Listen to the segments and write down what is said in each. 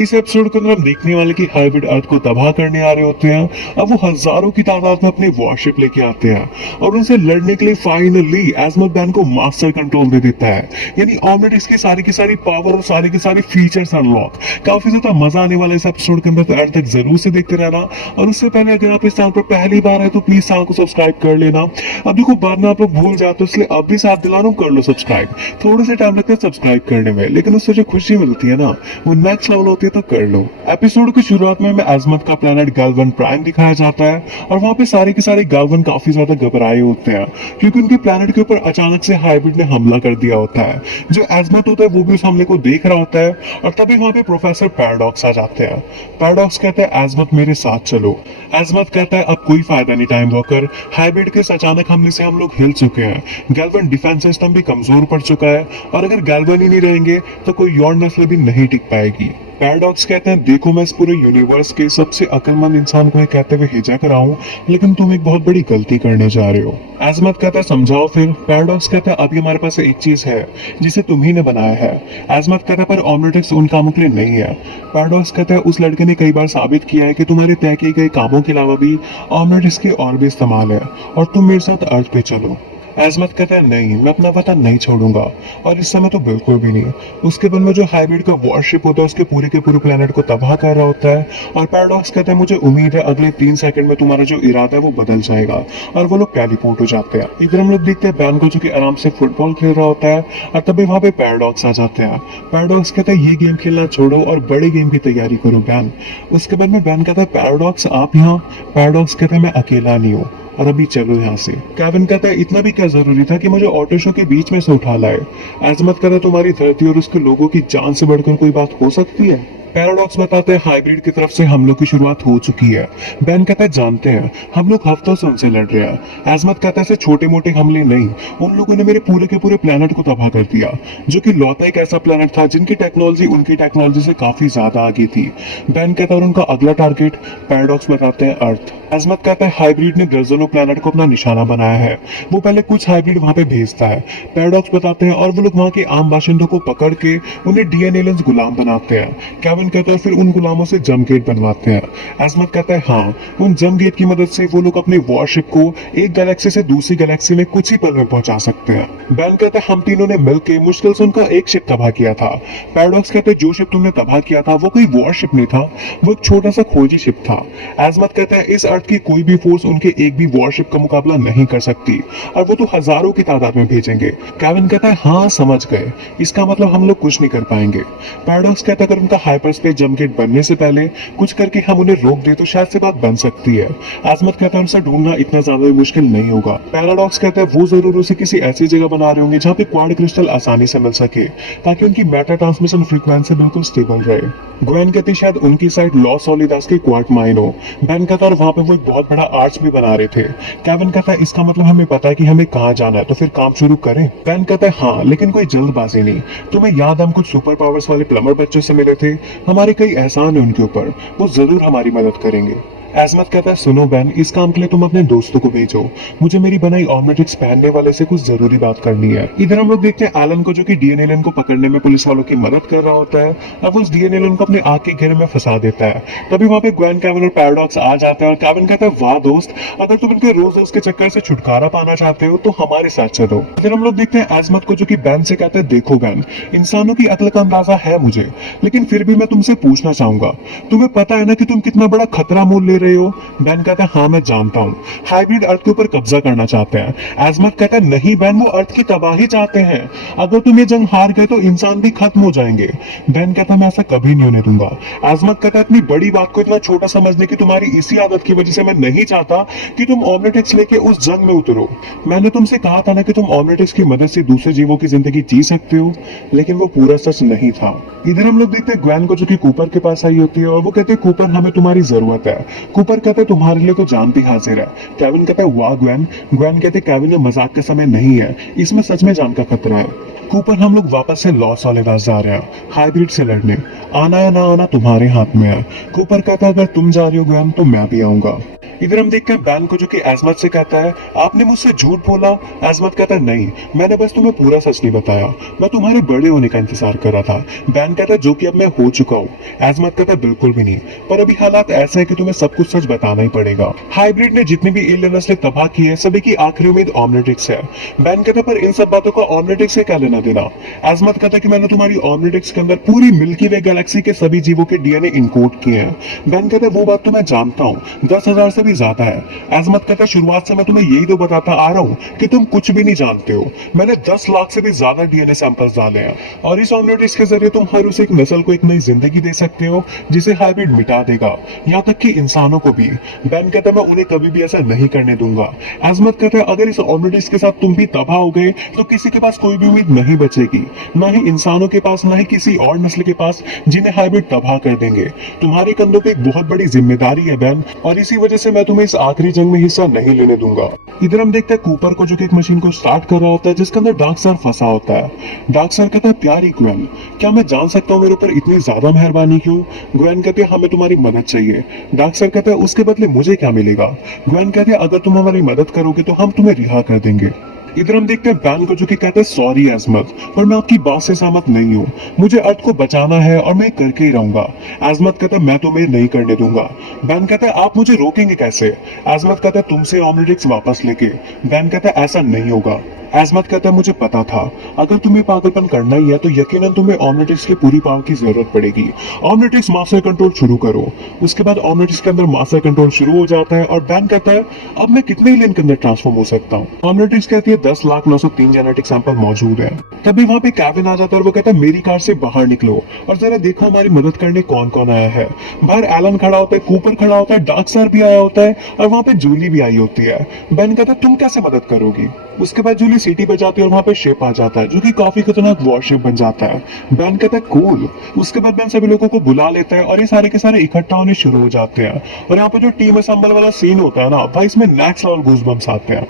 इस एपिसोड के अंदर हम देखने वाले कि हाइब्रिड अर्थ को तबाह करने आ रहे होते हैं। अब वो हजारों की तादाद में अपनी वॉरशिप लेके आते हैं और उनसे लड़ने के लिए फाइनली एजमत बैन को मास्टर कंट्रोल दे देता है। यानी ऑमलेट की सारी पावर और सारे के सारे फीचर्स अनलॉक। काफी ज्यादा मजा आने वाला इस एपिसोड के अंदर, तो एंड तक जरूर से देखते रहना। और उससे पहले अगर आप इस चैनल पर पहली बार है तो प्लीज चैनल को सब्सक्राइब कर लेना। अब देखो बाद में आप लोग भूल जाते हो, इसलिए अब भी साथ दिला रहा हूं, कर लो सब्सक्राइब। थोड़े से टाइम लगता है सब्सक्राइब करने में, लेकिन उससे जो खुशी मिलती है ना वो नेक्स्ट लेवल होती है, तो कर लो। एपिसोड की शुरुआत में हमें अजमत का प्लेनेट गैल्वन प्राइम दिखाया जाता है और वहां पे सारे के सारे गैल्वन काफी ज्यादा घबराए होते हैं क्योंकि उनके प्लेनेट के ऊपर अचानक से हाइब्रिड ने हमला कर दिया होता है। जो अजमत होता है वो भी उस हमले को देख रहा होता है और तभी वहां पे प्रोफेसर पैराडॉक्स आ जाते हैं। पैराडॉक्स कहते हैं अजमत मेरे साथ चलो। अजमत कहता है अब कोई फायदा नहीं टाइम वॉकर, हाइब्रिड के इस अचानक हमले से हम लोग हिल चुके हैं। गैल्वन डिफेंस सिस्टम भी कमजोर पड़ चुका है और अगर गैल्वन ही नहीं रहेंगे तो कोई और नस्ल भी नहीं टिक पाएगी। पैराडॉक्स कहते हैं देखो मैं इस पूरे यूनिवर्स के सबसे अक्लमंद इंसान को ये कहते हुए हिचक रहा हूँ, लेकिन तुम एक बहुत बड़ी गलती करने जा रहे हो। अजमत कहता है समझाओ फिर। पैराडॉक्स कहता है अभी हमारे पास एक चीज है जिसे तुम ही ने बनाया है। अजमत कहता है पर ऑमलेटिक्स उन कामों के लिए नहीं है। पैराडॉक्स कहता है उस लड़के ने कई बार साबित किया है कि तुम्हारे तय किए गए कामों के अलावा भी ऑमलेटिक्स के और भी इस्तेमाल है और तुम मेरे साथ अर्थ पे चलो। अजमत कहता है नहीं, मैं अपना वतन नहीं छोड़ूंगा और इस समय तो बिल्कुल भी नहीं। उसके बाद में जो हाइब्रिड का वॉरशिप होता है उसके पूरे के पूरे प्लेनेट को तबाह कर रहा होता है और पैराडॉक्स कहता है मुझे उम्मीद है अगले 3 सेकंड में तुम्हारा जो इरादा है वो बदल जाएगा और वो लोग टेलीपोर्ट हो जाते हैं। इधर हम लोग देखते हैं बैन को जो कि आराम से फुटबॉल खेल रहा होता है और तभी वहां पे पैराडॉक्स आ जाते हैं। पैराडॉक्स कहता है ये गेम खेलना छोड़ो और बड़े गेम की तैयारी करो बैन। उसके बाद में बैन कहता है पैराडॉक्स आप यहाँ। पैराडॉक्स कहता है मैं अकेला नहीं हूँ और अभी चलो यहाँ से। केविन कहता है इतना भी क्या जरूरी था कि मुझे ऑटो शो के बीच में से उठा लाए। अजमत कहता है तुम्हारी धरती और उसके लोगों की जान से बढ़कर कोई बात हो सकती है। पैराडॉक्स बताते हैं हाइब्रिड की तरफ से हमलों की शुरुआत हो चुकी है। बैन कहता है जानते हैं हम लोग हफ्तों से उनसे लड़ रहे हैं। अजमत कहता है ऐसे छोटे मोटे हमले नहीं, उन लोगों ने मेरे पूरे के पूरे प्लेनेट को तबाह कर दिया, जो कि लौता एक ऐसा प्लेनेट था जिनकी टेक्नोलॉजी उनकी टेक्नोलॉजी से काफी ज्यादा आगे थी। बैन कहता है और उनका अगला टारगेट। पैराडॉक्स बताते हैं अर्थ। अजमत कहता है हाइब्रिड ने दर्जनों प्लेनेट को अपना निशाना बनाया है, वो पहले कुछ हाइब्रिड वहां पे भेजता है। पैराडॉक्स बताते हैं और वो लोग वहां के आम बाशिंदों को पकड़ के उन्हें डीएनए एलियंस गुलाम बनाते हैं। केविन कहता है फिर उन गुलामों से जम गेट बनवाते हैं। अजमत कहता है हाँ, उन जम गेट की मदद से वो लोग अपनी वॉरशिप को एक गैलेक्सी से दूसरी गैलेक्सी में कुछ ही पल में पहुंचा सकते हैं। बैन कहता है हम तीनों ने मिलकर मुश्किल से उनका एक शिप तबाह किया था। पैराडॉक्स कहते हैं जो शिप तुमने तबाह किया था वो कोई वॉरशिप नहीं था, वो एक छोटा सा खोजी शिप था। अजमत कहता है इस अर्थ की कोई भी फोर्स उनके एक भी वॉरशिप का मुकाबला नहीं कर सकती और वो तो हजारों की तादाद में भेजेंगे। केविन कहता है हाँ समझ गए, इसका मतलब हम लोग कुछ नहीं कर पाएंगे। पैराडॉक्स कहता है अगर उनका हाइपरस्पेस जम गेट बनने से पहले कुछ करके हम उन्हें रोक दे तो शायद से बात बन सकती है। अजमत कहता है उनसे ढूंढना इतना ज्यादा मुश्किल नहीं होगा। पैराडॉक्स कहता है वो जरूर उसे किसी ऐसी जगह बना रहे होंगे जहाँ पे क्वाड क्रिस्टल आसानी से मिल सके ताकि उनकी मेटा ट्रांसमिशन फ्रीक्वेंसी बिल्कुल स्टेबल रहे। ग्वेन कहती शायद उनकी साइड लॉस सॉलिडास की क्वाड माइन हो। बैन कहता है और वहां पे वो एक बहुत बड़ा आर्च भी बना रहे थे। केविन कहता है इसका मतलब हमें पता है कि हमें कहाँ जाना है, तो फिर काम शुरू करें। बैन कहता है हाँ, लेकिन कोई जल्दबाजी नहीं। तुम्हें याद हम कुछ सुपर पावर्स वाले प्लम्बर बच्चों से मिले थे, हमारे कई एहसान है उनके ऊपर, वो जरूर हमारी मदद करेंगे। अजमत कहता है सुनो बैन, इस काम के लिए तुम अपने दोस्तों को भेजो, मुझे मेरी बनाई ऑमलेटिक्स पहनने वाले से कुछ जरूरी बात करनी है। इधर हम लोग देखते हैं एलन को जो कि डीएनए एलियन को पकड़ने में पुलिस वालों की मदद कर रहा होता है। अब उस डीएनए एलियन को अपने आग के घेरे में फंसा देता है। तभी वहां पे ग्वेन, केविन और पैराडॉक्स आ जाते हैं और केविन कहता है वाह दोस्त, अगर तुम इनके रोज रोज के चक्कर से छुटकारा पाना चाहते हो तो हमारे साथ चलो। इधर हम लोग देखते हैं अजमत को जो कि बैन से कहता है देखो बैन, इंसानों की अक्ल का अंदाजा है मुझे, लेकिन फिर भी मैं तुमसे पूछना चाहूंगा, तुम्हें पता है ना कि तुम कितना बड़ा खतरा मोल ले रहे हो। बैन कहता है हाँ मैं जानता हूँ, हाइब्रिड अर्थ के ऊपर कब्जा करना चाहते हैं। अजमत कहता है नहीं बैन, वो अर्थ की तबाही चाहते हैं, अगर तुम ये जंग हार गए तो इंसान भी खत्म हो जाएंगे। बैन कहता है मैं ऐसा कभी नहीं होने दूंगा। अजमत कहता है इतनी बड़ी बात को इतना छोटा समझने की तुम्हारी इसी आदत की वजह से मैं नहीं चाहता कि तुम ऑमलेटिक्स लेके उस जंग में उतरो। मैंने तुमसे कहा था ना कि तुम ऑमलेटिक्स की मदद से दूसरे जीवों की जिंदगी जी सकते हो, लेकिन वो पूरा सच नहीं था। इधर हम लोग देखते हैं ग्वेन को जो कि कूपर के पास आई होती है और वो कहते हैं कूपर हमें तुम्हारी जरूरत है। कूपर कहते हैं तुम्हारे लिए तो जान भी हाजिर है। केविन कहता है वाह ग्वेन। ग्वेन कहते केविन ये मजाक का समय नहीं है, इसमें सच में जान का खतरा है। कूपर हम लोग वापस से लॉस सॉलिडास जा रहे हैं हाइब्रिड से लड़ने, आना या ना आना तुम्हारे हाथ में है। कूपर कहता है अगर तुम जा रही हो ग्वेन तो मैं भी आऊंगा। इधर हम देखते हैं बैन को, जो कि एजमत से कहता है, आपने मुझसे झूठ बोला। एजमत कहता है, नहीं, मैंने बस तुम्हें पूरा सच नहीं बताया, मैं तुम्हारे बड़े होने का इंतजार कर रहा था। बैन कहता है, जो कि अब मैं हो चुका हूँ। एजमत कहता है, बिल्कुल भी नहीं, पर अभी हालात ऐसे हैं कि तुम्हें सब कुछ सच बताना ही पड़ेगा। हाइब्रिड ने जितनी भी एलियन नस्लें तबाह की है, सभी की आखिरी उम्मीद ऑमनिट्रिक्स है। बैन कहता है, पर इन सब बातों का ऑमनिट्रिक्स से क्या लेना देना। एजमत कहता है कि मैंने तुम्हारी ऑमनिट्रिक्स के अंदर पूरी मिल्की वे गैलेक्सी के सभी जीवों के डीएनए इनकोड किए हैं। बैन कहता है, वो बात तो मैं जानता हूँ, 10,000 से भी ज्यादा है। एजमत कहता है, शुरुआत से मैं तुम्हें यही तो बताता आ रहा हूँ कि तुम कुछ भी नहीं जानते हो। मैंने 10 लाख से भी ज्यादा डीएनए सैंपल्स डाले हैं, और इस ऑमनिट्रिक्स के जरिए तुम हर उस एक नस्ल को एक नई जिंदगी दे सकते हो, जिसे हाइब्रिड मिटा देगा, यहाँ तक कि इंसानों को भी। बैन कहता है, मैं उन्हें कभी भी ऐसा नहीं करने दूंगा। एजमत कहता है, अगर इस ऑमनिट्रिक्स के साथ तुम भी तबाह हो गए तो किसी के पास कोई भी उम्मीद नहीं बचेगी, ना ही इंसानों के पास, ना ही किसी और नस्ल के पास, जिन्हें हाइब्रिड तबाह कर देंगे। तुम्हारे कंधों पे एक बहुत बड़ी जिम्मेदारी है बैन, और इसी वजह से मैं तुम्हें इस आखिरी जंग में हिस्सा नहीं लेने दूंगा। इधर हम देखते हैं कूपर को, जो कि एक मशीन को स्टार्ट कर रहा होता है जिसके अंदर डार्क सर फंसा होता है। डार्क सर कहता है, प्यारी ग्वेन, क्या मैं जान सकता हूँ मेरे ऊपर इतनी ज्यादा मेहरबानी क्यों। ग्वेन कहती है, हमें तुम्हारी मदद चाहिए। डार्क सर कहता है, उसके बदले मुझे क्या मिलेगा। ग्वेन कहती है, अगर तुम हमारी मदद करोगे तो हम तुम्हें रिहा कर देंगे। इधर हम देखते हैं बैन को, जो कि कहते हैं, सॉरी एजमत, पर मैं आपकी बात से सहमत नहीं हूँ। मुझे अर्थ को बचाना है और मैं करके ही रहूंगा। एजमत कहता है, मैं तुम्हें नहीं करने दूंगा। बैन कहता है, आप मुझे रोकेंगे कैसे। एजमत कहता है, तुमसे ऑमनिट्रिक्स वापस लेके। बैन कहता है, ऐसा नहीं होगा। एजमत कहता है, मुझे पता था, अगर तुम्हें पागलपन करना ही है तो यकीनन तुम्हें ऑमनिट्रिक्स की पूरी पावर की जरूरत पड़ेगी। ऑमनिट्रिक्स मास्टर कंट्रोल शुरू करो। उसके बाद ऑमनिट्रिक्स के अंदर मास्टर कंट्रोल शुरू हो जाता है, और बैन कहता है, अब मैं कितने एलियन के अंदर ट्रांसफॉर्म हो सकता हूँ। ऑमनिट्रिक्स कहती है, 10,0903 जेनेटिक सैंपल मौजूद है। तभी वहां पे केविन आ जाता है और वो कहता है, मेरी कार से बाहर निकलो और जरा देखो हमारी मदद करने कौन कौन आया है। बाहर एलन खड़ा होता है, कूपर खड़ा होता है, डार्क सर भी आया होता है, और वहां पे जूली भी आई होती है। बैन कहता है, तुम कैसे मदद करोगी। उसके बाद जूली सीटी बजाती है और वहां पे शिप आ जाता है, जो कि काफी खतरनाक वॉरशिप बन जाता है। बैन कहता है, कूल। उसके बाद बैन सभी लोगों को बुला लेता है और ये सारे के सारे इकट्ठा होने शुरू हो जाते हैं, और यहाँ पे जो टीम असम्बल वाला सीन होता है ना भाई, इसमें नेक्स्ट लेवल गूज़बम्प्स आते हैं।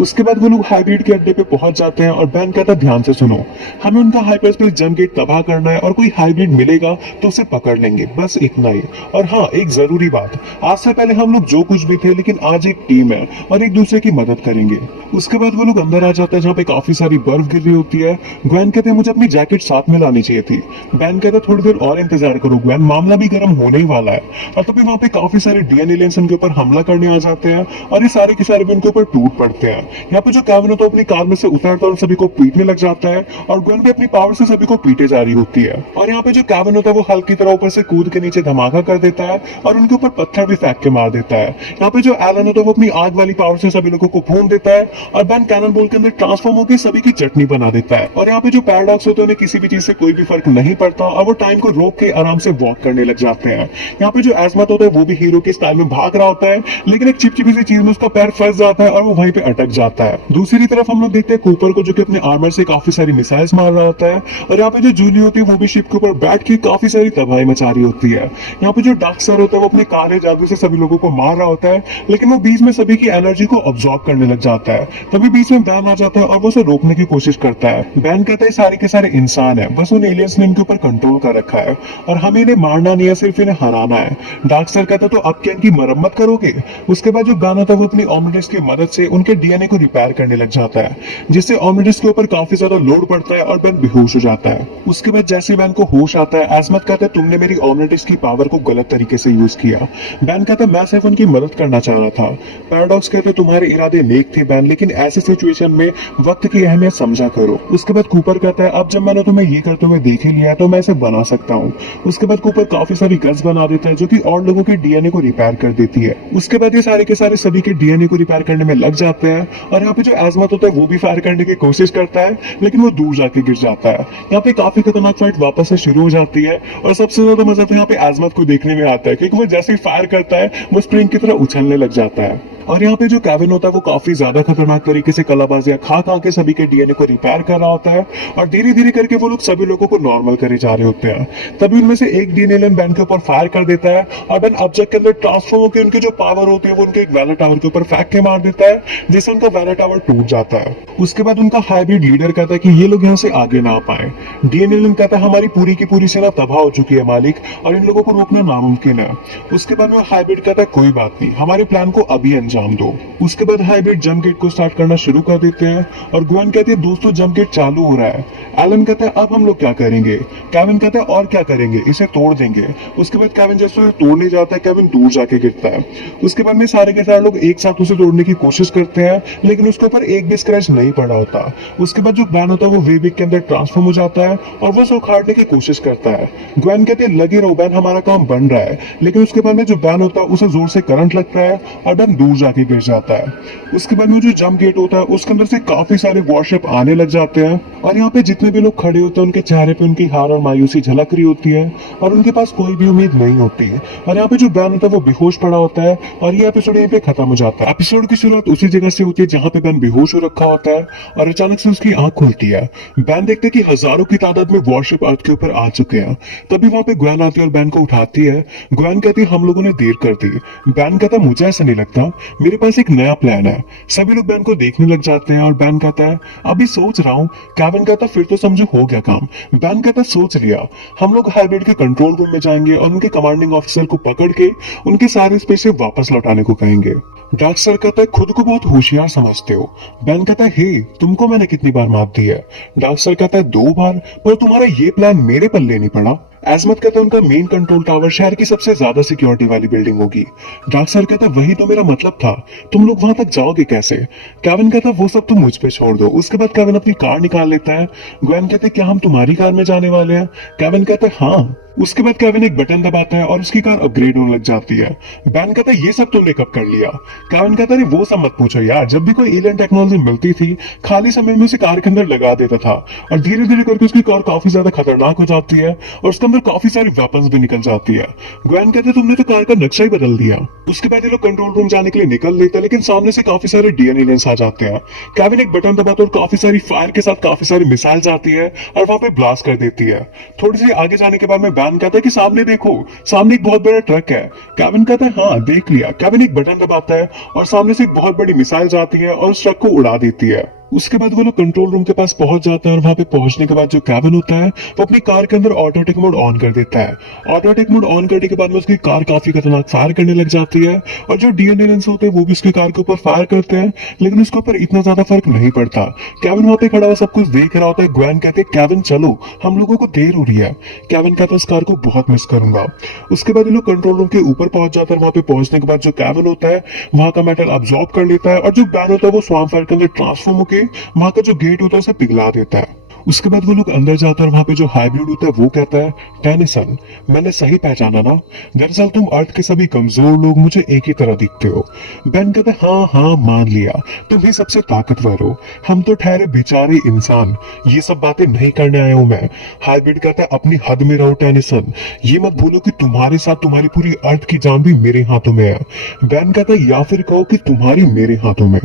उसके बाद वो लोग हाइब्रिड के अड्डे पे पहुंच जाते हैं, और बैन कहता है, ध्यान से सुनो, हमें उनका हाइपरस्पेस जंप गेट तबाह करना है, और कोई हाइब्रिड मिलेगा तो उसे पकड़ लेंगे, बस इतना ही। और हाँ, एक जरूरी बात, आज से पहले हम लोग जो कुछ भी थे, लेकिन आज एक टीम है और एक दूसरे की मदद करेंगे। उसके बाद वो लोग अंदर आ जाते हैं, जहाँ पे काफी सारी बर्फ गिर रही होती है। ग्वेन कहते हैं, मुझे अपनी जैकेट साथ में लानी चाहिए थी। बैन कहता है, थोड़ी देर और इंतजार करो ग्वेन, मामला भी गर्म होने ही वाला है। और तभी वहाँ पे काफी सारे डीएनए एलियंस उनके ऊपर हमला करने आ जाते हैं, और ये सारे के सारे भी उनके ऊपर टूट पड़ते हैं। यहाँ पे जो कैविन तो अपनी कार में से उतरता है और सभी को पीटने लग जाता है, और ग्वेन भी अपनी पावर से सभी को पीटे जा रही होती है। और यहाँ पे जो कैविन होता है वो हल्की तरह ऊपर से कूद के नीचे धमाका कर देता है, और उनके ऊपर पत्थर भी फेंक के मार देता है। यहाँ पे जो एलन होता है वो अपनी आग वाली पावर से सभी लोगों को भून देता है, और बैन कैनन बॉल के अंदर ट्रांसफॉर्म होकर सभी की चटनी बना देता है। और यहाँ पे जो पैराडॉक्स होते हैं उन्हें किसी भी चीज से कोई भी फर्क नहीं पड़ता, और वो टाइम को रोक के आराम से वॉक करने लग जाते हैं। यहाँ पे जो एजमत होता है वो भी हीरो के स्टाइल में भाग रहा होता है, लेकिन एक चिपचिपी सी चीज में उसका पैर फंस जाता है और वो वहीं पे अटक जाता है। दूसरी तरफ हम लोग देखते हैं कूपर को, जो कि अपने आर्मर से काफी सारी मिसाइल्स मार रहा होता है, और यहाँ पे जो जूली होती है वो भी शिप के ऊपर बैठ के काफी सारी तबाही मचा रही होती है। यहाँ पे जो डार्क सर होता है वो अपने काले जादू से सभी लोगों को मार रहा होता है, लेकिन वो बीच में सभी की एनर्जी को अब्सॉर्ब करने लग जाता है। तभी बीच में बैन आ जाता है और वो उसे रोकने की कोशिश करता है। बैन कहता है, सारे के सारे इंसान है, बस उन एलियंस ने इनके ऊपर कंट्रोल कर रखा है, और हमें इन्हें मारना नहीं है, सिर्फ इन्हें हराना है। डार्क सर कहता है, तो अब क्या इनकी मरम्मत करोगे। उसके बाद जो बैन होता है वो अपनी ऑमनिट्रिक्स की मदद से उनके डीएनए को रिपेयर करने लग जाता है, जिससे ऑमनिट्रिक्स के ऊपर काफी ज्यादा लोड पड़ता है और बैन बेहोश हो जाता है। उसके बाद जैसे बैन को होश आता है, एजमत कहता है, तुमने मेरी ऑमनिट्रिक्स की पावर को गलत तरीके से यूज किया। बैन कहता है, मैं सिर्फ उनकी मदद करना चाह रहा था। पैराडॉक्स कहते हैं, तुम्हारे इरादे नेक थे बैन, लेकिन ऐसी सिचुएशन में वक्त की अहमियत समझा करो। उसके बाद कूपर कहता है, अब जब मैंने तुम्हें ये करते हुए देख ही लिया तो मैं इसे बना सकता हूँ। उसके बाद कूपर काफी सारी गन्स बना देता है, जो कि और लोगों के डीएनए को रिपेयर कर देती है। उसके बाद ये सारे के सारे सभी के डीएनए को रिपेयर करने में लग जाते हैं, और यहाँ पे जो एजमत होता है वो भी फायर करने की कोशिश करता है, लेकिन वो दूर जाके गिर जाता है। यहाँ पे काफी खतरनाक फाइट वापस से शुरू हो जाती है, और सबसे ज्यादा मजा तो यहाँ पे एजमत को देखने में आता है, क्योंकि वो जैसे ही फायर करता है वो स्प्रिंग की तरह उछलने लग जाता है। और यहाँ पे जो केविन होता है वो काफी ज्यादा खतरनाक तरीके से कलाबाजियां खा खा के सभी के डीएनए को रिपेयर कर रहा होता है और धीरे धीरे करके वो लोग सभी लोगों को नॉर्मल करे जा रहे होते हैं। तभी उनमें से एक डीएनए एलियन बैन के ऊपर फायर कर देता है और बैन ऑब्जेक्ट के अंदर ट्रांसफॉर्म होकर उनकी जो पावर होती है वो उनके एक वैलेट टावर के ऊपर फेंक के मार देता है, जिससे उनका वैलेट टावर टूट जाता है। उसके बाद उनका हाइब्रिड लीडर कहता है कि ये लोग यहाँ से आगे ना आ पाए। डीएनए एलियन कहता है हमारी पूरी की पूरी सेना तबाह हो चुकी है मालिक, और इन लोगों को रोकना नामुमकिन है। उसके बाद में हाइब्रिड कहता है कोई बात नहीं, हमारे प्लान को अभी अंजाम दो। उसके बाद हाइब्रिड जंप गेट को स्टार्ट करना शुरू कर देते हैं और ग्वेन कहती है दोस्तों जंप गेट चालू हो रहा है। एलन कहता है अब हम लोग क्या करेंगे? केविन कहता है और क्या करेंगे, इसे तोड़ देंगे। उसके बाद केविन जैसे उसे तोड़ने जाता है केविन दूर जाके गिरता है। उसके बाद में सारे के सारे लोग एक साथ उसे तोड़ने की कोशिश करते हैं लेकिन उसके ऊपर एक भी स्क्रैच नहीं पड़ा होता। उसके बाद जो बैन होता है वो वेबिक के अंदर ट्रांसफॉर्म हो जाता है और वो उसे उखाड़ने की कोशिश करता है। ग्वेन कहते हैं लगे रहो बैन, हमारा काम बन रहा है। लेकिन उसके बाद में जो बैन होता है उसे जोर से करंट लगता है और बैन दूर जाके गिर जाता है। उसके बाद में जो जंप गेट होता है उसके अंदर से काफी सारे वॉरशिप आने लग जाते हैं और यहाँ पे जितने भी लोग खड़े होते हैं उनके चेहरे पे उनकी हार और मायूसी झलक रही होती है और उनके पास कोई भी उम्मीद नहीं होती है। और यहाँ पे जो बैन होता है वो बेहोश पड़ा होता है और ये एपिसोड यहीं पे खत्म हो जाता है। एपिसोड की शुरुआत उसी जगह से होती है जहाँ पे बैन बेहोश हो रखा होता है और अचानक से उसकी आंख खुलती है। बैन देखते हैं कि हजारों की तादाद में वॉरशिप अर्थ के ऊपर आ चुके हैं। तभी वहां पे ग्वेन आती है और बैन को उठाती है। ग्वेन कहती है हम लोगों ने देर कर दी। बैन कहता है मुझे ऐसा नहीं लगता, मेरे पास एक नया प्लान है। सभी लोग बैन को देखने लग जाते हैं और बैन कहता है अभी सोच रहा हूँ। केविन कहता है फिर तो समझो हो गया काम। बैन कहता है सोच लिया, हम लोग हाइब्रिड के कंट्रोल रूम में जाएंगे और उनके कमांडिंग ऑफिसर को पकड़ के उनके सारे स्पेस से वापस लौटाने को कहेंगे। डार्कस्टार कहता है खुद को बहुत होशियार समझते हो। बैन कहता है हे तुमको मैंने कितनी बार मात दी है? डार्कस्टार कहता है 2 बार, पर तुम्हारा ये प्लान मेरे पल्ले नहीं पड़ा। एजमत कहता है उनका मेन कंट्रोल टावर शहर की सबसे ज्यादा सिक्योरिटी वाली बिल्डिंग होगी। डार्कस्टार कहता है वही तो मेरा मतलब था, तुम लोग वहां तक जाओगे कैसे? केविन कहता है वो सब तुम मुझ पे छोड़ दो। उसके बाद केविन अपनी कार निकाल लेता है। ग्वेन कहते हैं क्या हम तुम्हारी कार में जाने वाले हैं? केविन कहता है हाँ। उसके बाद केविन एक बटन दबाता है और उसकी कार अपग्रेड होने लग जाती है। बैन कहता है ये सब तुमने कब कर लिया? केविन कहता है वो सब मत पूछो यार, जब भी कोई एलियन टेक्नोलॉजी मिलती थी खाली समय में उसे कार के अंदर लगा देता था और धीरे धीरे करके उसकी कार काफी ज्यादा खतरनाक हो जाती है और उसके अंदर काफी सारी वेपन्स भी निकल जाती है। ग्वेन कहते तुमने तो कार का नक्शा ही बदल दिया। उसके बाद ये लोग कंट्रोल रूम जाने के लिए निकल लेते हैं लेकिन सामने से काफी सारे डीएनए एलियंस आ जाते हैं। केविन एक बटन दबाता है और काफी सारी फायर के साथ काफी सारी मिसाइल्स आती है और वहां पे ब्लास्ट कर देती है। थोड़ी सी आगे जाने के बाद में बैन कहता है कि सामने देखो, सामने एक बहुत बड़ा ट्रक है। केविन कहता है हाँ देख लिया। केविन एक बटन दबाता है और सामने से एक बहुत बड़ी मिसाइल आती है और उस ट्रक को उड़ा देती है। उसके बाद वो लोग कंट्रोल रूम के पास पहुंच जाते हैं और वहां पे पहुंचने के बाद जो केविन होता है वो अपनी कार के अंदर ऑटोटेक मोड ऑन कर देता है। ऑटोटेक मोड ऑन करने के बाद में उसकी कार काफी खतरनाक फायर करने लग जाती है और जो डीएनए एलियंस होते हैं वो भी उसकी कार के ऊपर फायर करते हैं लेकिन उसके ऊपर इतना ज्यादा फर्क नहीं पड़ता। केविन वहां पे खड़ा हुआ सब कुछ देख रहा होता है। ग्वेन कहते हैं केविन चलो, हम लोगों को देर हो रही है। केविन कहता है उस कार को बहुत मिस करूंगा। उसके बाद ये लोग कंट्रोल रूम के ऊपर पहुंच जाता है। वहां पे पहुंचने के बाद जो केविन होता है वहां का मेटल अब्सॉर्ब कर लेता है और जो बैन होता है वो स्वाम फायर के अंदर ट्रांसफॉर्म होकर वहां का जो गेट होता है उसे पिघला देता है। उसके बाद वो लोग अंदर जाते हैं और वहां पे जो हाइब्रिड होता है वो कहता है टेनिसन मैंने सही पहचाना ना? दरअसल तुम अर्थ के सभी कमजोर लोग मुझे एक ही तरह दिखते हो। बैन कहता है हाँ हाँ मान लिया, तुम ही सबसे ताकतवर हो, हम तो ठहरे बेचारे इंसान, ये सब बातें नहीं करने आया हूं मैं। हाइब्रिड कहता है अपनी हद में रहो टेनिसन, ये मत भूलो कि तुम्हारे साथ तुम्हारी पूरी अर्थ की जान भी मेरे हाथों में है। बैन कहता है या फिर कहो कि तुम्हारी मेरे हाथों में।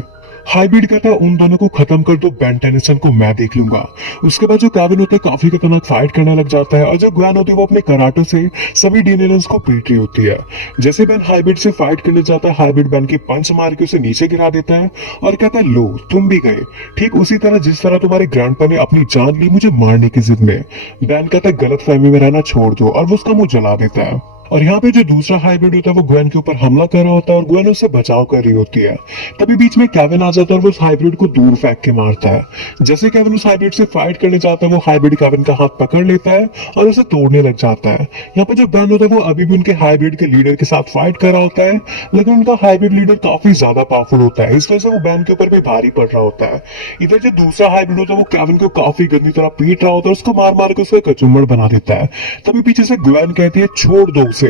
हाइब्रिड कहता है उन दोनों को खत्म कर दो, बैन टेनिसन को मैं देख लूंगा। उसके बाद जो केविन होता है काफी खतरनाक फाइट करने लग जाता है और जो ग्वेन होती है वो अपने कराटे से सभी डीएनए एलियंस को पीट रही होती है। जैसे बैन हाइब्रिड से फाइट करने जाता है हाइब्रिड बैन की पंच मार के उसे नीचे गिरा देता है और कहता है लो तुम भी गए, ठीक उसी तरह जिस तरह तुम्हारे ग्रैंडपा ने अपनी जान ली मुझे मारने की जिद में। बैन कहता है गलत फहमी में रहना छोड़ दो और वो उसका मुंह जला देता है। और यहाँ पे जो दूसरा हाइब्रिड होता है वो ग्वेन के ऊपर हमला कर रहा होता है और ग्वेन उससे बचाव कर रही होती है। तभी बीच में केविन आ जाता है और वो उस हाइब्रिड को दूर फेंक के मारता है। जैसे केविन उस हाइब्रिड से फाइट करने जाता है वो हाइब्रिड केविन का हाथ पकड़ लेता है और उसे तोड़ने लग जाता है। यहाँ पे जो बैन होता है वो अभी भी उनके हाइब्रिड के लीडर के साथ फाइट कर रहा होता है लेकिन उनका हाइब्रिड लीडर काफी ज्यादा पावरफुल होता है, इस वजह से वो बैन के ऊपर भी भारी पड़ रहा होता है। इधर जो दूसरा हाइब्रिड होता है वो केविन को काफी गंदी तरह पीट रहा होता है, उसको मार मार के उसका कचुम्बड़ बना देता है। तभी पीछे से ग्वेन कहती है छोड़ दो उसे।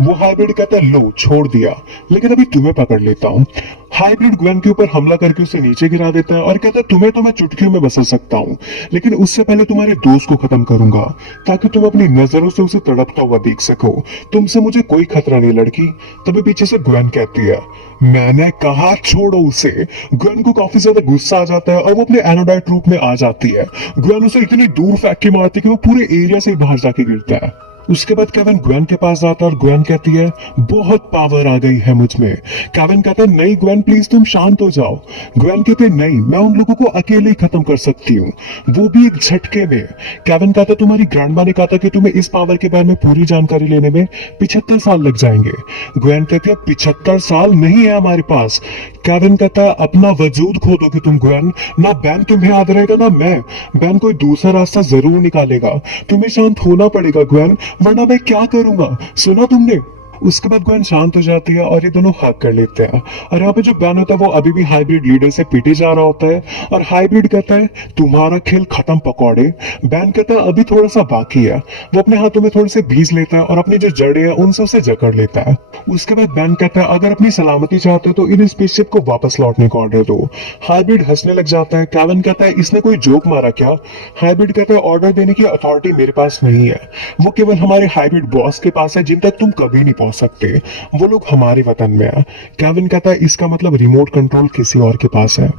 वो हाइब्रिड कहता है लो छोड़ दिया, लेकिन अभी तुम्हें पकड़ लेता हूँ। हाइब्रिड ग्वेन के ऊपर हमला करके उसे नीचे गिरा देता है और कहता है तुम्हें तो मैं चुटकियों में बसा सकता हूँ, लेकिन उससे पहले तुम्हारे दोस्त को खत्म करूंगा ताकि तुम अपनी नजरों से उसे तड़पता हुआ देख सको। तुमसे मुझे कोई खतरा नहीं लड़की। तभी पीछे से ग्वेन कहती है मैंने कहा छोड़ो उसे। ग्वेन को काफी ज्यादा गुस्सा आ जाता है और वो अपने एनोडाइट रूप में आ जाती है। ग्वेन उसे इतनी दूर फेंक के मारती है कि वो पूरे एरिया से बाहर जाके गिरता है। उसके बाद केविन ग्वेन के पास जाता है और ग्वेन कहती है बहुत पावर आ गई है मुझ में। केविन कहता है नहीं ग्वेन प्लीज तुम शांत हो जाओ। ग्वेन कहते हैं नहीं मैं उन लोगों को अकेले ही खत्म कर सकती हूँ, वो भी एक झटके में। केविन कहता है तुम्हारी ग्रैंडमा ने कहा था कि तुम्हें इस पावर के बारे में पूरी जानकारी लेने में 75 साल लग जाएंगे। ग्वेन कहती है 75 साल नहीं है हमारे पास। केविन कहता है अपना वजूद खो दोगे तुम ग्वेन, ना बैन तुम्हें याद रहेगा ना मैं। बैन कोई दूसरा रास्ता जरूर निकालेगा, तुम्हें शांत होना पड़ेगा ग्वेन, वरना मैं क्या करूंगा। सुना तुमने। उसके बाद ग्वेन शांत हो जाती है और ये दोनों हक कर लेते हैं। और यहाँ पे जो बैन होता है वो अभी भी हाइब्रिड लीडर से पीटे जा रहा होता है और हाइब्रिड कहता है तुम्हारा खेल खत्म पकौड़े। बैन कहता है अभी थोड़ा सा बाकी है। वो अपने हाथों में थोड़े से बीज लेता है और अपनी जो जड़ें हैं उनसे उसे जकड़ लेता है। उसके बाद बैन कहता है अगर अपनी सलामती चाहते हो तो इन स्पेसशिप को वापस लौटने का ऑर्डर दो। हाइब्रिड हंसने लग जाता है। केविन कहता है इसने कोई जोक मारा क्या। हाइब्रिड कहता है ऑर्डर देने की अथॉरिटी मेरे पास नहीं है, वो केवल हमारे हाइब्रिड बॉस के पास है जिन तक तुम कभी नहीं सकते, वो लोग हमारे वतन में है। केविन कहता है इसका मतलब रिमोट कंट्रोल किसी और के पास है।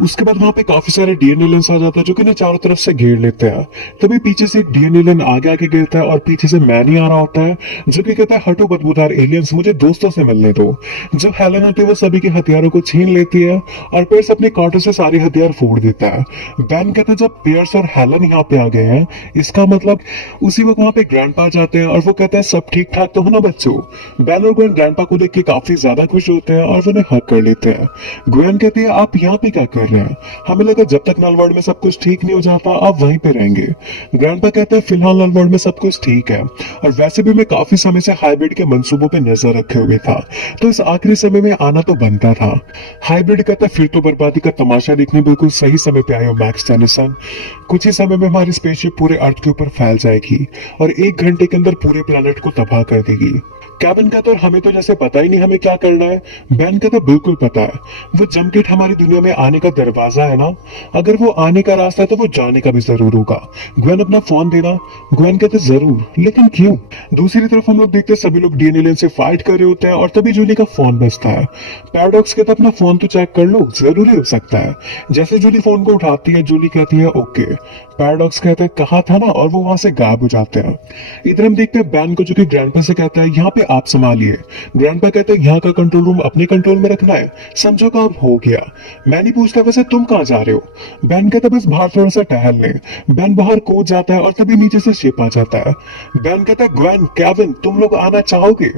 उसके बाद वहां पे काफी सारे डीएनए लेंस आ जाता है जो कि चारों तरफ से घेर लेते हैं। तभी पीछे से एक डीएनए लेंस आगे आके गिरता है और पीछे से मैनी आ रहा होता है जो कि कहता है हटो बदबूदार एलियंस, मुझे दोस्तों से मिलने दो। जब हेलन होती है वो सभी के हथियारों को छीन लेती है और पेयर्स अपने कांटों से सारे हथियार फोड़ देता है। बैन कहता है जब पेयर्स और हेलन यहाँ पे आ गए हैं इसका मतलब उसी वक्त वहां पे ग्रैंडपा जाते हैं और वो कहता है सब ठीक ठाक तो हो ना बच्चों। बैन और ग्वेन ग्रैंडपा को देख के काफी ज्यादा खुश होते हैं और वो उन्हें हक कर लेते हैं। ग्वेन कहती है आप यहाँ पे क्या कर रहे हैं, हमें लगा जब तक नलवर्ड में सब कुछ ठीक नहीं हो जाता आप वहीं पे रहेंगे। ग्रैंडपा कहते हैं फिलहाल नलवर्ड में सब कुछ ठीक है और वैसे भी मैं काफी समय से हाइब्रिड के मंसूबों पे नजर रखे हुए था, तो इस आखिरी समय में आना तो बनता था। हाइब्रिड कहता है फिर तो बर्बादी का तमाशा देखने बिल्कुल सही समय पे आए हो मैक्स टेनिसन। कुछ ही समय में हमारी स्पेसशिप पूरे अर्थ के ऊपर फैल जाएगी और 1 घंटे के अंदर पूरे प्लेनेट को तबाह कर देगी। केविन कहता है हमें तो जैसे पता ही नहीं हमें क्या करना है। बैन कहता है बिल्कुल पता है, वो जमकिट हमारी दुनिया में आने का दरवाजा है ना, अगर वो आने का रास्ता है तो वो जाने का भी जरूर होगा। ग्वेन अपना फोन देना। ग्वेन कहते जरूर, लेकिन क्यों। दूसरी तरफ हम लोग देखते हैं सभी लोग डीएनए लेंस से फाइट कर रहे होते हैं और तभी जूली का फोन बजता है। पैराडॉक्स कहता है अपना फोन तो चेक कर लो, जरूरी हो सकता है। जैसे जूली फोन को उठाती है जूली कहती है ओके। पैराडॉक्स कहते हैं कहा था ना और वो वहां से गायब हो जाते हैं। इधर हम देखते हैं बैन को जो कि ग्रैंडपा से कहता है यहाँ पे आप संभालिए। ग्रैंडपा कहते हैं यहाँ का कंट्रोल रूम अपने कंट्रोल में रखना है, समझो काम हो गया। मैनी पूछता है वैसे तुम कहाँ जा रहे हो। बैन कहता है बस बाहर थोड़ा सा टहल ले। बैन बाहर कूद जाता है और तभी नीचे से शिप आ जाता है। बैन कहता है ग्वेन केविन तुम लोग आना चाहोगे।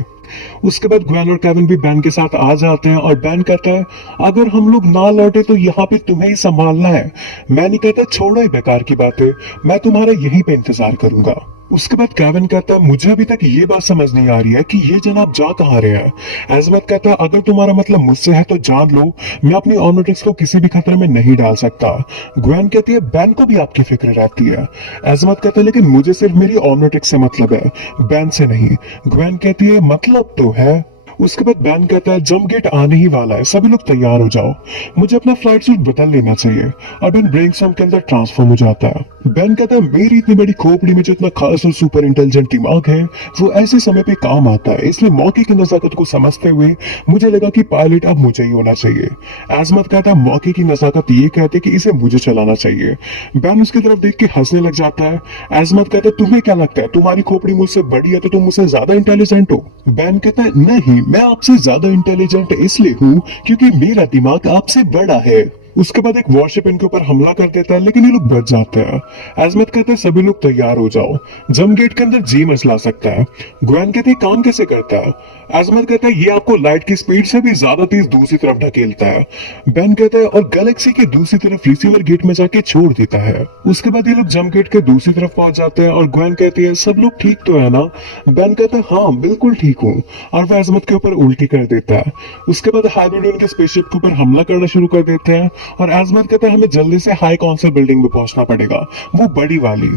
उसके बाद ग्वेन और केविन भी बैन के साथ आ जाते हैं और बैन कहता है अगर हम लोग ना लौटे तो यहाँ पे तुम्हें ही संभालना है। मैनी कहता है छोड़ो ये बेकार की बातें, मैं तुम्हारा यहीं पे इंतजार करूंगा। उसके बाद केविन कहता है मुझे अभी तक ये बात समझ नहीं आ रही है कि ये जनाब जा कहाँ रहे हैं। एजमत कहता है अगर तुम्हारा मतलब मुझसे है तो जान लो मैं अपनी ऑर्मेटिक्स को किसी भी खतरे में नहीं डाल सकता। ग्वेन कहती है बैन को भी आपकी फिक्र रहती है। एजमत कहता है लेकिन मुझे सिर्फ मेरी ऑर्मेटिक्स से मतलब है, बैन से नहीं। ग्वेन कहती है मतलब तो है। उसके बाद बैन कहता है जंप गेट आने ही वाला है, सभी लोग तैयार हो जाओ, मुझे अपना फ्लाइट सूट बदल लेना चाहिए। और बैन ब्रेनस्टॉर्म के अंदर ट्रांसफॉर्म हो जाता है। बैन कहता है मेरी इतनी बड़ी खोपड़ी में जो इतना खास और सुपर इंटेलिजेंट दिमाग है वो ऐसे समय पे काम आता है, इसलिए मौके की नजाकत को समझते हुए मुझे लगा कि पायलट अब मुझे ही होना चाहिए। एजमत कहता है मौके की नजाकत ये कहते कि इसे मुझे चलाना चाहिए। बैन उसकी तरफ देख के हंसने लग जाता है। एजमत कहता है तुम्हें क्या लगता है तुम्हारी खोपड़ी मुझसे बड़ी है तो तुम मुझसे ज्यादा इंटेलिजेंट हो। बैन कहता है नहीं मैं आपसे ज्यादा इंटेलिजेंट इसलिए हूँ क्योंकि मेरा दिमाग आपसे बड़ा है। उसके बाद एक वॉरशिप इनके ऊपर हमला कर देता है लेकिन ये लोग बच जाते हैं। एजमत कहते हैं सभी लोग तैयार हो जाओ, जंप गेट के अंदर जी मचला सकता है। ग्वेन कहते हैं काम कैसे करता है। एजमत कहता है ये आपको लाइट की स्पीड से भी ज्यादा तेज दूसरी तरफ ढकेलता है। बैन कहता है और गैलेक्सी के दूसरी तरफ रिसीवर गेट में जाके छोड़ देता है। उसके बाद ये लोग जंप गेट के दूसरी तरफ पहुंच जाते हैं और ग्वेन कहती है सब लोग ठीक तो है ना। बैन कहता है हाँ बिल्कुल ठीक हूँ और वह एजमत के ऊपर उल्टी कर देता है। उसके बाद हाइब्रिड उनके स्पेसशिप के ऊपर हमला करना शुरू कर देते हैं और एजमत कहता है हमें जल्दी से हाई काउंसिल बिल्डिंग में पहुंचना पड़ेगा, वो बड़ी वाली।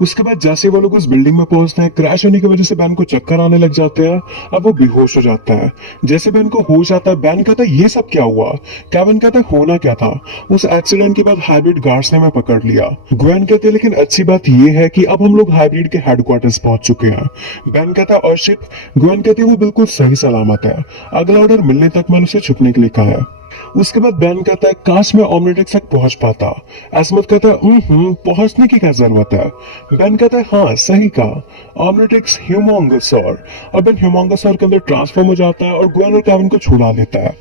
उसके बाद जैसे वो लोग उस बिल्डिंग में पहुंचते हैं, क्रैश होने की वजह से बैन को चक्कर आने लग जाते हैं। अब वो बेहोश हो जाता है। जैसे बैन को होश आता है, बैन कहता है ये सब क्या हुआ। केविन कहता है होना क्या था, उस एक्सीडेंट के बाद हाइब्रिड गार्ड्स ने मैं पकड़ लिया। ग्वेन कहते हैं लेकिन अच्छी बात ये है कि अब हम लोग हाइब्रिड के हेडक्वार्टर्स पहुंच चुके हैं। बैन कहता है और शिप। ग्वेन कहती है वो बिल्कुल सही सलामत है, अगला ऑर्डर मिलने तक मैंने उसे छुपने के लिए कहा है। उसके बाद बैन कहता है काश मैं ओमनिट्रिक्स तक पहुंच पाता। एस्मथ कहता है पहुंचने की क्या जरूरत है। बैन कहता है हाँ सही कहा, ओमनिट्रिक्स ह्यूमंगोसॉर। और बैन ह्यूमंगोसॉर के अंदर ट्रांसफॉर्म हो जाता है और ग्वेन और केविन को छुड़ा लेता है।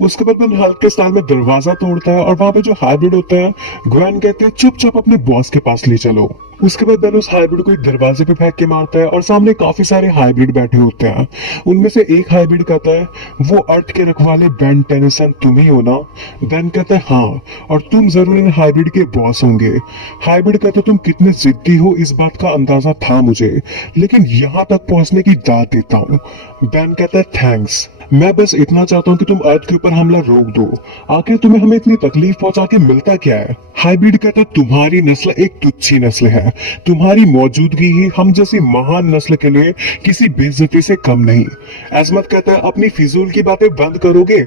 उसके बाद बैन हल्क के स्टाइल में दरवाजा तोड़ता है और वहां पे जो हाइब्रिड होता है, ग्वेन कहते हैं चुपचाप अपने बॉस के पास ले चलो। उसके बाद बैन उस हाइब्रिड को एक दरवाजे पे फेंक के मारता है और सामने काफी सारे हाइब्रिड बैठे होते हैं। उनमें से एक हाइब्रिड कहता है वो अर्थ के रखवाले बेन टेनिसन तुम ही हो ना। बेन कहता है हाँ, और तुम जरूर इन हाइब्रिड के बॉस होंगे। हाइब्रिड कहता है तुम कितने जिद्दी हो इस बात का अंदाजा था मुझे, लेकिन यहाँ तक पहुंचने की दाद देता हूँ। बेन कहता है थैंक्स, मैं बस इतना चाहता हूँ कि तुम अर्थ के ऊपर हमला रोक दो। आखिर तुम्हें हमें इतनी तकलीफ पहुंचा के मिलता क्या है। हाइब्रिड कहता है तुम्हारी नस्ल एक तुच्छी नस्ल है, तुम्हारी मौजूदगी ही हम जैसी महान नस्ल के लिए किसी बेइज्जती से कम नहीं। एस्मथ कहता है अपनी फिजूल की बातें बंद करोगे।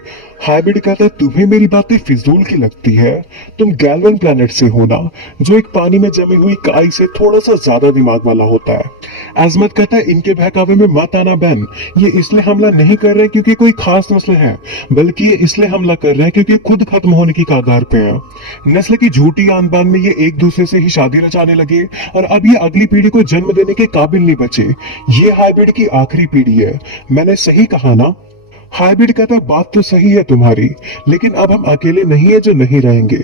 हाइब्रिड कहता है तुम्हें मेरी बातें फिजूल की लगती है, तुम गैल्वन प्लेनेट से हो ना, जो एक पानी में जमी हुई काई से थोड़ा सा ज्यादा दिमाग वाला होता है। एस्मथ कहता है इनके बहकावे में मत आना बेन, ये इसलिए हमला नहीं कर रहे क्योंकि कोई खास नस्ल है, बल्कि ये इसलिए हमला कर रहे हैं क्योंकि खुद खत्म होने की कगार पे है। नस्ल की झूठी आन बान में ये एक दूसरे से ही शादी रचाने लगे और अब ये अगली पीढ़ी को जन्म देने के काबिल नहीं बचे। ये हाइब्रिड की आखिरी पीढ़ी है, मैंने सही कहा ना। हाइब्रिड कहता है बात तो सही है तुम्हारी, लेकिन अब हम अकेले नहीं है जो नहीं रहेंगे।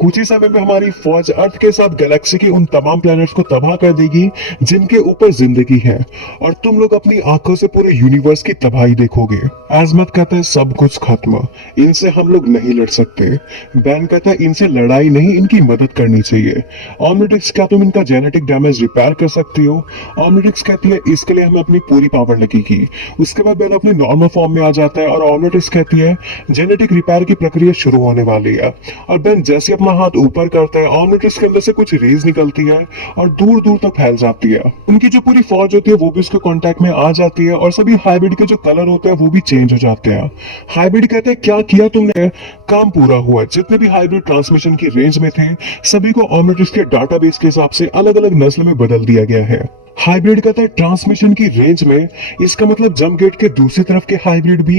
कुछ ही समय में हमारी फौज अर्थ के साथ गैलेक्सी के उन तमाम प्लैनेट्स को तबाह कर देगी जिनके ऊपर जिंदगी है, और तुम लोग अपनी आंखों से पूरे यूनिवर्स की तबाही देखोगे। एस्मथ कहता है सब कुछ खत्म, इनसे हम लोग नहीं लड़ सकते। बैन कहता है इनसे लड़ाई नहीं, इनकी मदद करनी चाहिए। ओमनिट्रिक्स क्या तुम इनका जेनेटिक डैमेज रिपेयर कर सकती हो। ओमनिट्रिक्स कहती है इसके लिए हमें अपनी पूरी पावर लगेगी। उसके बाद बैन अपने नॉर्मल फॉर्म में आ जाता है और ओमनिट्रिक्स कहती है जेनेटिक रिपेयर की प्रक्रिया शुरू होने वाली है। और बेन जैसे अपना हाथ ऊपर करता है, ओमनिट्रिक्स के अंदर से कुछ रेज निकलती है और दूर दूर तक फैल जाती है। उनकी जो पूरी फौज होती है वो भी उसके कांटेक्ट में आ जाती है और सभी हाइब्रिड के जो कलर होते हैं वो भी चेंज हो जाते हैं। हाइब्रिड कहते हैं क्या किया तुमने, काम पूरा हुआ। जितने भी हाइब्रिड ट्रांसमिशन की रेंज में थे सभी को ओमनिट्रिक्स के डाटाबेस के हिसाब से अलग अलग नस्ल में बदल दिया गया है। हाइब्रिड कहता है ट्रांसमिशन की रेंज में, इसका मतलब जंप गेट के दूसरी तरफ के हाइब्रिड भी।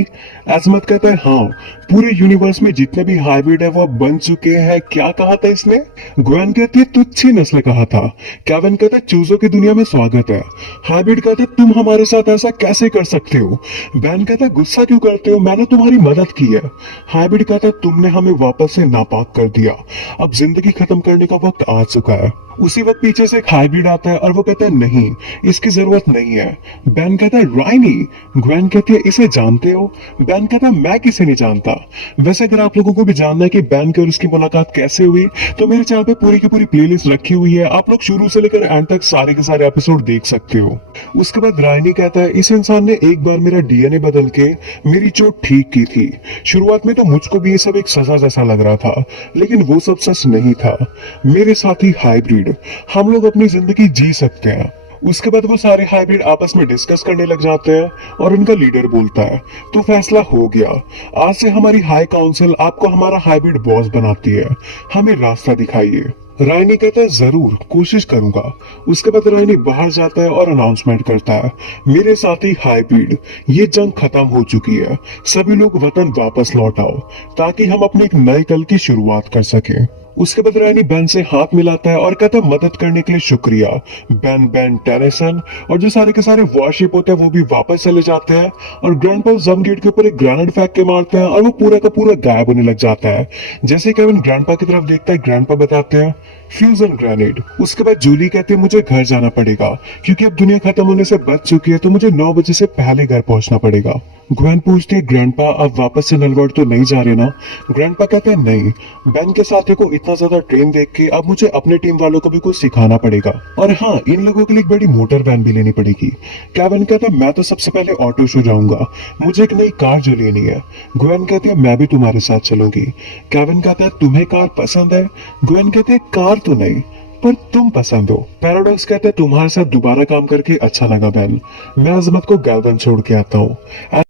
एस्मथ कहता है हाँ, पूरे यूनिवर्स में जितने भी हाइब्रिड है वो बन चुके हैं। क्या कहा था इसने। ग्वेन कहती है तुच्छी नस्ल कहा था। केविन कहता है चूजों की दुनिया में स्वागत है। हाइब्रिड कहता है तुम हमारे साथ ऐसा कैसे कर सकते हो। बैन कहता है गुस्सा क्यों करते हो, मैंने तुम्हारी मदद की है। हाइब्रिड कहता है तुमने हमें वापस से नापाक कर दिया, अब जिंदगी खत्म करने का वक्त आ चुका है। उसी वक्त पीछे से एक हाइब्रिड आता है और वो कहता है नहीं, इसकी जरूरत नहीं है। बैन कहता है राइनी। ग्वेन कहती है इसे जानते हो। बैन कहता है मैं किसे नहीं जानता। वैसे अगर आप लोगों को भी जानना है कि बैन की और उसकी मुलाकात कैसे हुई तो मेरे चैनल पे पूरी की पूरी प्लेलिस्ट रखी हुई है, आप लोग शुरू से लेकर एंड तक सारे के सारे एपिसोड देख सकते हो। उसके बाद राइनी कहता है इस इंसान ने एक बार मेरा डीएनए बदल के मेरी चोट ठीक की थी। शुरुआत में तो मुझको भी ये सब एक सजा जैसा लग रहा था, लेकिन वो सब सच नहीं था। मेरे साथी हाइब्रिड, हम लोग अपनी जिंदगी जी सकते हैं। उसके बाद वो सारे हाइब्रिड आपस में डिस्कस करने लग जाते हैं और उनका लीडर बोलता है तो फैसला हो गया, आज से हमारी हाई काउंसिल आपको हमारा हाइब्रिड बॉस बनाती है, हमें रास्ता दिखाइए। रायनी कहता है जरूर कोशिश करूंगा। उसके बाद रायनी बाहर जाता है और अनाउंसमेंट करता है मेरे साथी हाइब्रिड, ये जंग खत्म हो चुकी है, सभी लोग वतन वापस लौट आओ ताकि हम अपने एक नए कल की शुरुआत कर सकें। उसके बाद रानी बैन से हाथ मिलाता है और कहता है मदद करने के लिए शुक्रिया बैन टेनिसन। और जो सारे के सारे वॉरशिप होते हैं वो भी वापस चले जाते हैं और ग्रैंडपा जम गेट के ऊपर एक ग्रेनेड फेंक के मारते हैं और वो पूरा का पूरा गायब होने लग जाता है। जैसे केविन ग्रैंडपा की तरफ देखता है, ग्रैंडपा बताते हैं फ्यूजन ग्रेनेड। उसके बाद जूली कहते हैं मुझे घर जाना पड़ेगा क्योंकि अब दुनिया खत्म होने से बच चुकी है, तो मुझे 9 बजे से पहले घर पहुंचना पड़ेगा। ग्रैंड पूछते हैं ग्रैंडपा अब वापस से नलवर्ड तो नहीं जा रहे ना। ग्रैंडपा कहते हैं नहीं, बैन के साथी को इतना ज्यादा ट्रेन देख के अब मुझे अपने टीम वालों को भी कुछ सिखाना पड़ेगा, और हाँ इन लोगों के लिए एक बड़ी मोटर वैन भी लेनी पड़ेगी। केविन कहता है मैं तो सबसे पहले ऑटो शो जाऊंगा, मुझे एक नई कार जो लेनी है। ग्वेन कहती है मैं भी तुम्हारे साथ चलूंगी। केविन कहता है तुम्हें कार पसंद है। ग्वेन कहते हैं कार तो नहीं, पर तुम पसंद हो। पैराडॉक्स कहता है तुम्हारे साथ दोबारा काम करके अच्छा लगा बेल, मैं अजमत को गैल्वन छोड़ के आता हूँ।